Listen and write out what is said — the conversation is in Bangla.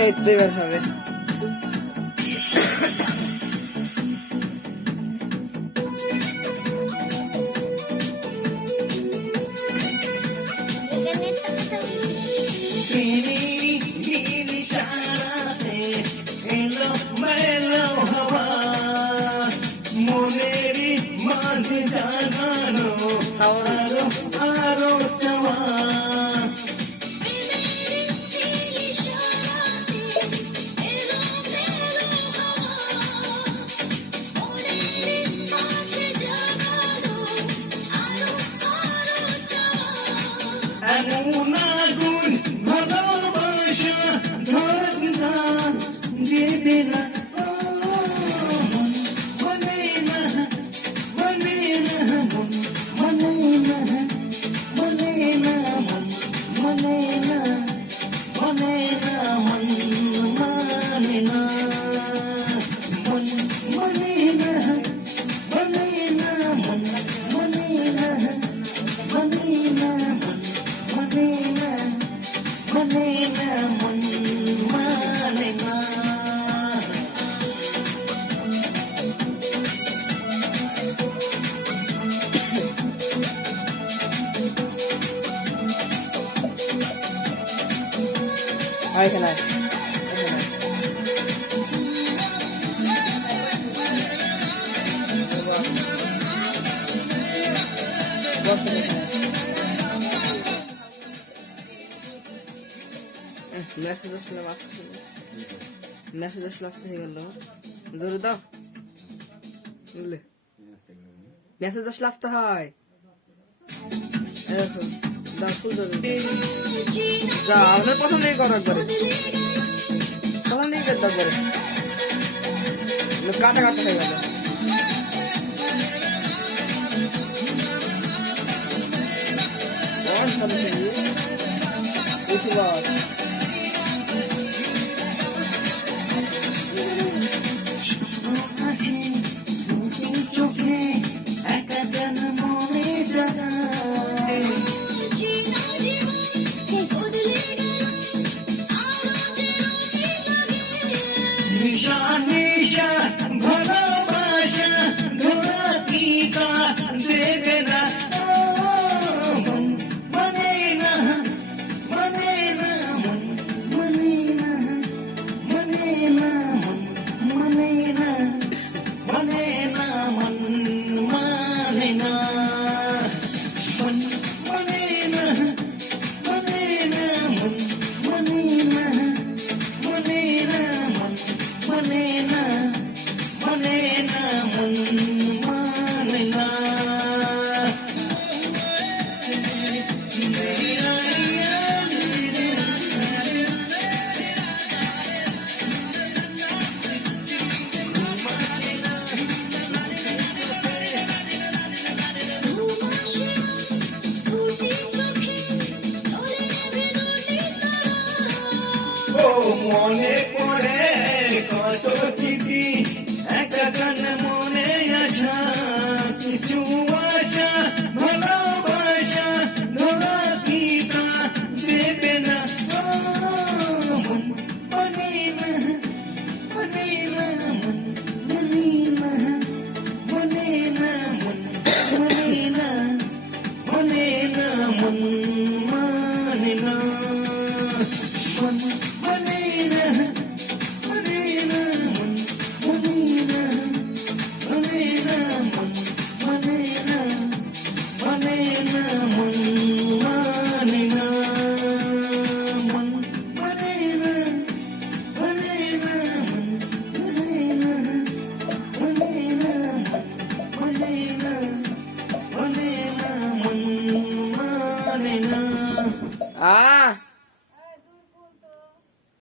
এই তো এবার হবে। মনেরই মাঝে জানানো আরো আরো চাওয়া এমন আগুন ভালোবাসা ধরা দেবে না মনে না মনে না মনে না মনে না মনে না মনে না মানে না মনে না মনে না মনে না মনে না মনে না মনে না মানে না এখানে মেসেজ আসলে আসতে হয়ে গেল জোরে দাও বুঝলে মেসেজ আসলে আসতে হয় দাও ফুল জোরে যা আপনার প্রথম দিকে করো একবারে প্রথম দিকে দাও করে কাটা কাটা হয়ে গেল চোখে একা কেন মনে জানায় নিশা নিশা ভালোবাসা ধরা কি কা দেবে না মনে না মনে না মনে না মনে না মনে না মনে না মানে না মনে না মনে না মনে না মনে না মনে না মনে না মানে না মনে পড়ে কত চিঠি একটা গান মনে আসা কিছু আশা ভালোবাসা ধরা কি তা দেবে না মনে না মনে না মনে না মনে না মনে না মনে না মানে না আ